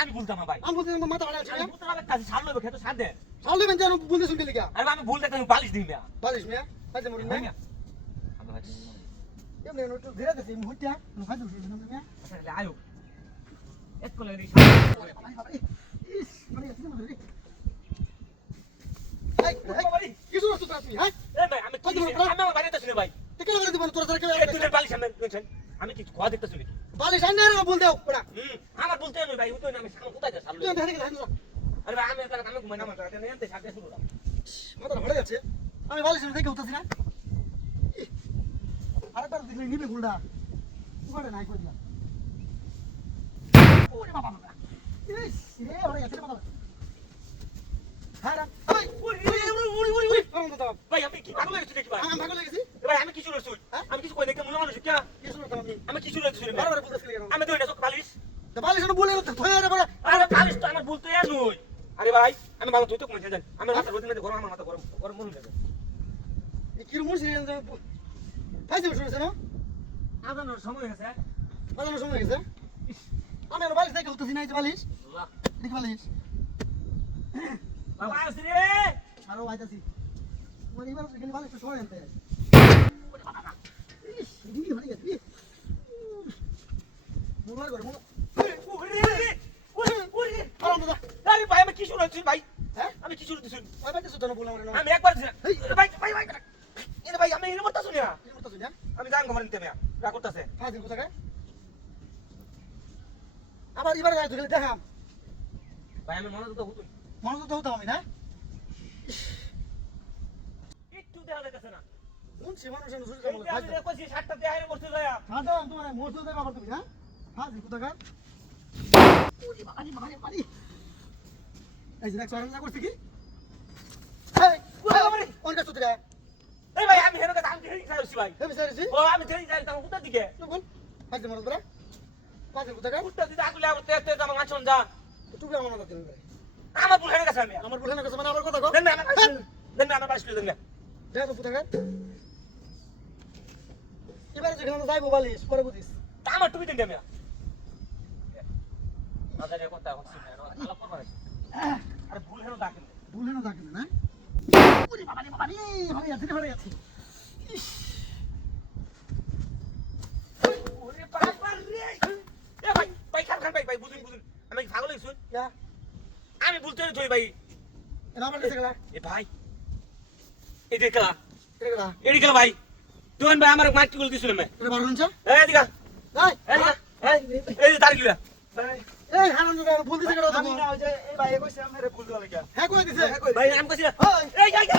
আমি বলতাম ভাই আমি বলতাম মাথা ভাড়া আমি বলতাম আমার কাছে ছাড়লো খেতে ছাড় দে ছাড়লো কেন আমি বলতে শুনতে লিখা আরে আমি বলতে তুমি বালিশ দিই মিয়া বালিশ মিয়া আচ্ছা মরুন মিয়া আমরা ভাই এমনি একটু ধীরে ধীরে মুহূর্তে মুখা দুটো মিয়া আচ্ছা আয়ো এক কোলে রে বাড়িতে ছিল ভাই। কেন করে দিবেন তোরা তোরা এই কেন বালিশ সামনে শুনছেন আমি কি খোয়া দেখতে শুনি বালিশ আইন না বল দাও পড়া হুম আমার বলতে নই ভাই উঠো না আমি সামনে কোথায় যা তুই দেখে দেখে আরে ভাই আমি এখানে আমি ঘুমাই না আমার রাতে নেতে সাথে শুরু মাথা ভাড়া যাচ্ছে আমি বালিশ দেখে উঠতেছি না আরেকবার দেখলে নিবে গুলডা উগাড়ে নাই কই দিলাম ওরে বাবা বাবা ইস রে ভাড়া যাচ্ছে মাথা হ্যাঁ রে ওই উড়ি উড়ি উড়ি উড়ি উড়ি আমার মাথা ভাই আমি কি পাগল হয়েছি নাকি ভাই আমি ভাগ লেগেছি ভাই আমি কিছু রইছি আমি কিছু কই দেখতে মনে মানুষ কি কিছু না আমি আমি কিছু রইছি শুনে বারবার বলতেছি কেন আমি এটা বালিশ। বালিশ বলে তো রে বড়। আরে বালিশ তো আমার বলতে নই আরে ভাই আমি ভালো তুই তো আমি মাথা রোদিন মধ্যে গরম আমার মাথা গরম গরম মনে যাবে এই কি শুনেছ না? আদানোর সময় হয়েছে সময় আমি আর বালিশ দেখে উঠতেছি না এই যে বালিশ। আল্লাহ। দেখি বালিশ। বাবা আসছে রে। আরও আইতাছি মানে এবার সেখানে বালিশ সরে আনতে ইস দিদি ভালো গেছে মোবাইল করে মোবাইল ওরে ওরে ওরে আরাম দাদা আরে ভাই আমি কিছু হ্যাঁ আমি একবার ভাই ভাই ভাই এরে ভাই আমি কি করতেছ না আমি জান খবর নিতে মিয়া রা করতেছে ফাজিল কোথাকার আবার এবার যাই তো দেখাম ভাই আমি মনে তো হুতুন মনোযোগ তো হতাম আমি না একটু দেখা যাচ্ছে না কোন সে মানুষের সুযোগ এই যে আমি কইছি 60টা দেয়া এনে করতে যায়। সাদা তোমার মোটো দেখা পারতো না ফাজিল কোথাকার? ওরে বাড়ি মারে বাড়ি এই যে দেখছ আরাম করছে কি? এই ওরে বাবারে। কোন কাছে তুই এই ভাই আমি হেরো কথা আমি হেরি যাইছি ভাই। ও আমি হেরি যাই তাম উত্তর দিকে? বল ফাজিল মারো তোরা ফাজিল কোথাকার? উত্তর দিতে আগুলে আমার তে তে আমার মাছন যা। টুকু আমার মাথা দিন আমার ভুল হয়ে আমি আমার না কাছে মানে আমার কথা কো দেন না আমার দেন না আমার বাস দেন না। দেখা কোথাকার। এবারে যেখানে যাইবো বালিশ পরে বুঝিস। আমার টুপি দেন আমি আদারে কথা হচ্ছে না আলাপ করবা আরে ভুল ডাকেন না ভাই ভাই ভাই ভাই আমি বলতে ভাই এ ভাই এই দেখলা এডি গেল ভাই তুই ভাই আমার মাটি গুলো দিছিল মে এই এই এই হারান দাদা ভুল দিছে কেন আমি না ওই যে এই ভাই কইছে আমি ভুল লাগে। হ্যাঁ কই দিছে? ভাই নাম কইছিলা এই এই দাদা